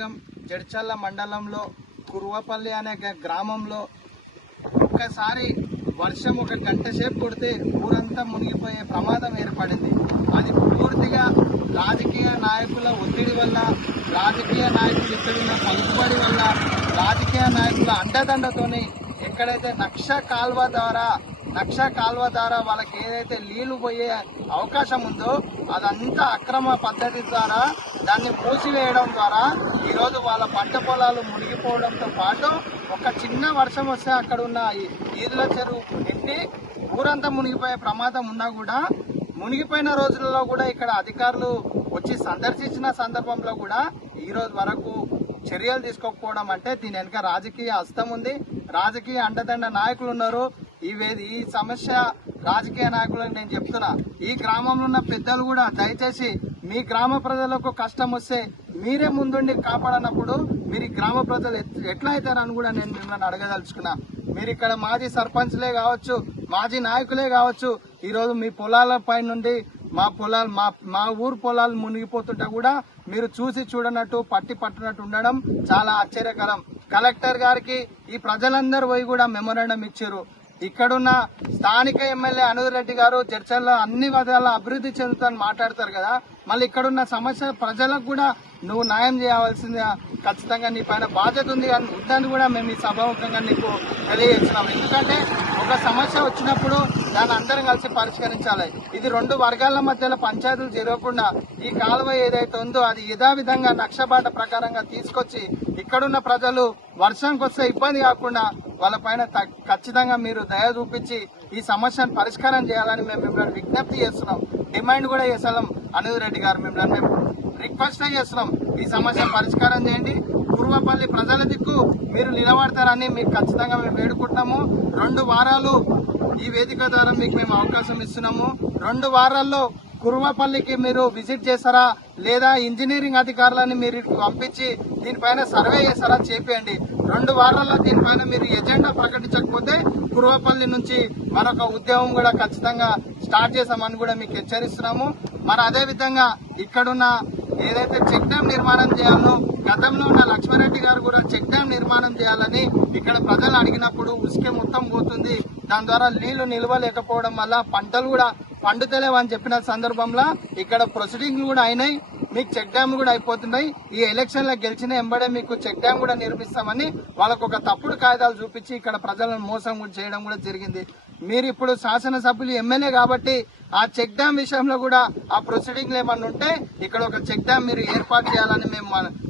నియోజకవర్గం జడ్చల్ల మండలంలో కురువపల్లి అనే గ్రామంలో ఒక్కసారి వర్షం ఒక గంట సేపు కొడితే ఊరంతా మునిగిపోయే ప్రమాదం ఏర్పడింది. అది పూర్తిగా రాజకీయ నాయకుల ఒత్తిడి వల్ల రాజకీయ నాయకులు ఇక్కడున్న పలుకుబడి వల్ల రాజకీయ నాయకుల అండదండతోని ఎక్కడైతే నక్ష కాల్వ ద్వారా లక్ష కాల్వ ద్వారా వాళ్ళకి ఏదైతే నీళ్ళు పోయే అవకాశం ఉందో అదంతా అక్రమ పద్ధతి ద్వారా దాన్ని మూసివేయడం ద్వారా ఈరోజు వాళ్ళ పంట పొలాలు మునిగిపోవడంతో పాటు ఒక చిన్న వర్షం వస్తే అక్కడ ఉన్న ఈదుల చెరువు ఎట్టి ఊరంతా మునిగిపోయే ప్రమాదం ఉన్నా కూడా మునిగిపోయిన రోజులలో కూడా ఇక్కడ అధికారులు వచ్చి సందర్శించిన సందర్భంలో కూడా ఈ రోజు వరకు చర్యలు తీసుకోకపోవడం అంటే దీని వెనుక రాజకీయ హస్తం ఉంది. రాజకీయ అండదండ నాయకులు ఉన్నారు. ఈ వేది ఈ సమస్య రాజకీయ నాయకులకు నేను చెప్తున్నా. ఈ గ్రామంలో ఉన్న పెద్దలు కూడా దయచేసి మీ గ్రామ ప్రజలకు కష్టం వస్తే మీరే ముందుండి కాపాడనప్పుడు మీరు గ్రామ ప్రజలు ఎట్లా అవుతారని కూడా నేను మిమ్మల్ని అడగదలుచుకున్నా. మీరు ఇక్కడ మాజీ సర్పంచ్లే కావచ్చు మాజీ నాయకులే కావచ్చు ఈరోజు మీ పొలాల పై నుండి మా పొలాలు మా మా ఊరు పొలాలు మునిగిపోతుంటే కూడా మీరు చూసి చూడనట్టు పట్టి పట్టినట్టు ఉండడం చాలా ఆశ్చర్యకరం. కలెక్టర్ గారికి ఈ ప్రజలందరూ పోయి కూడా మెమోరాండం ఇచ్చారు. ఇక్కడున్న స్థానిక ఎమ్మెల్యే అనుద్ రెడ్డి గారు చర్చల్లో అన్ని విధాల అభివృద్ధి చెందుతారని మాట్లాడతారు కదా. మళ్ళీ ఇక్కడున్న సమస్య ప్రజలకు కూడా నువ్వు న్యాయం చేయవలసిందిగా ఖచ్చితంగా నీ పైన బాధ్యత ఉంది అని ఉందని కూడా మేము ఈ సభాముఖంగా నీకు తెలియజేస్తున్నాం. ఎందుకంటే ఒక సమస్య వచ్చినప్పుడు దాన్ని అందరం కలిసి పరిష్కరించాలి. ఇది రెండు వర్గాల మధ్యలో పంచాయతీలు జరగకుండా ఈ కాలువ ఏదైతే ఉందో అది యథావిధంగా నక్షబాట ప్రకారంగా తీసుకొచ్చి ఇక్కడున్న ప్రజలు వర్షంకి వస్తే ఇబ్బంది కాకుండా వాళ్ళ పైన ఖచ్చితంగా మీరు దయ చూపించి ఈ సమస్యను పరిష్కారం చేయాలని మేము మిమ్మల్ని విజ్ఞప్తి చేస్తున్నాం. డిమాండ్ కూడా చేస్తాం అనుద్ రెడ్డి గారు మిమ్మల్ని. మేము రిక్వెస్ట్ చేస్తున్నాం ఈ సమస్య పరిష్కారం చేయండి. పూర్వపల్లి ప్రజల దిక్కు మీరు నిలబడతారని మీకు ఖచ్చితంగా మేము వేడుకుంటున్నాము. రెండు వారాలు ఈ వేదిక ద్వారా మీకు మేము అవకాశం ఇస్తున్నాము. రెండు వారాల్లో కురుమపల్లికి మీరు విజిట్ చేస్తారా లేదా ఇంజనీరింగ్ అధికారులని మీరు ఇటు పంపించి దీనిపైన సర్వే చేస్తారా చేపేయండి రెండు వారాల్లో దీనిపైన మీరు ఎజెండా ప్రకటించకపోతే కురువపల్లి నుంచి మరొక ఉద్యమం కూడా ఖచ్చితంగా స్టార్ట్ చేశామని కూడా మీకు హెచ్చరిస్తున్నాము. మరి అదే విధంగా ఇక్కడున్న ఏదైతే చెక్ డ్యామ్ నిర్మాణం చేయాలో గతంలో ఉన్న లక్ష్మారెడ్డి గారు కూడా చెక్ డ్యామ్ నిర్మాణం చేయాలని ఇక్కడ ప్రజలు అడిగినప్పుడు ఉసుకే మొత్తం పోతుంది. దాని ద్వారా నీళ్ళు నిల్వలేకపోవడం వల్ల పంటలు కూడా పండుతలేవు అని చెప్పిన సందర్భంలో ఇక్కడ ప్రొసీడింగ్లు కూడా అయినాయి. మీకు చెక్ డ్యామ్ కూడా అయిపోతున్నాయి. ఈ ఎలక్షన్లో గెలిచిన ఎంబడే మీకు చెక్ డ్యామ్ కూడా నిర్మిస్తామని వాళ్ళకు ఒక తప్పుడు కాగితాలు చూపించి ఇక్కడ ప్రజలను మోసం చేయడం కూడా జరిగింది. మీరు ఇప్పుడు శాసనసభ్యులు ఎమ్మెల్యే కాబట్టి ఆ చెక్ డ్యామ్ విషయంలో కూడా ఆ ప్రొసీడింగ్లు ఏమన్నా ఉంటే ఇక్కడ ఒక చెక్ డ్యామ్ మీరు ఏర్పాటు చేయాలని మేము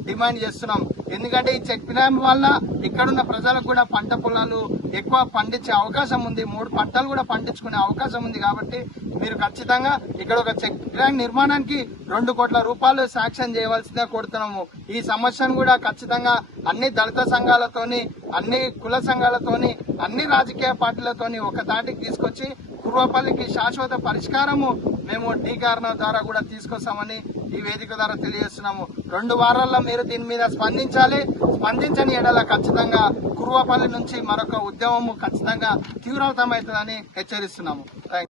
డిమాండ్ చేస్తున్నాం. ఎందుకంటే ఈ చెక్ డ్యామ్ వల్ల ఇక్కడున్న ప్రజలకు కూడా పంట పొలాలు ఎక్కువ పండించే అవకాశం ఉంది. మూడు పంటలు కూడా పండించుకునే అవకాశం ఉంది కాబట్టి మీరు ఖచ్చితంగా ఇక్కడ ఒక చెక్ డ్యామ్ నిర్మాణానికి రెండు కోట్ల రూపాయలు శాంక్షన్ చేయవలసిందే కోరుతున్నాము. ఈ సమస్యను కూడా ఖచ్చితంగా అన్ని దళిత సంఘాలతోని అన్ని కుల సంఘాలతోని అన్ని రాజకీయ పార్టీలతోని ఒక తాటికి తీసుకొచ్చి పూర్వపల్లికి శాశ్వత పరిష్కారము మేము టీ కారణం ద్వారా కూడా తీసుకొస్తామని ఈ వేదిక ద్వారా తెలియజేస్తున్నాము. రెండు వారాల్లో మీరు దీని మీద స్పందించాలి. స్పందించని ఎడల ఖచ్చితంగా కుర్వపల్లి నుంచి మరొక ఉద్యమము ఖచ్చితంగా తీవ్రతమవుతుందని హెచ్చరిస్తున్నాము. థాంక్యూ.